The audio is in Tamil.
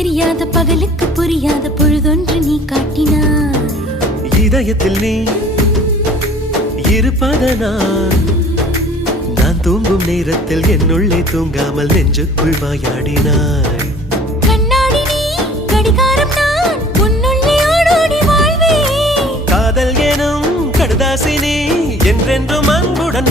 தெரியாத பகலுக்கு புரியாத பொழுதொன்று நீ காட்டினாய். இதயத்தில் நீ இருப்பதனால் நான் தூங்கும் நேரத்தில் என்னுள்ளே தூங்காமல் நெஞ்சுக்குள் வாயாடினாய். கண்ணாடி நீ கடிகாரம் நான் உன்னுள்ளே ஓடோடி வாழ்வே. காதல் எனும் கடுதாசி நீ என்றென்றும் அன்புடன்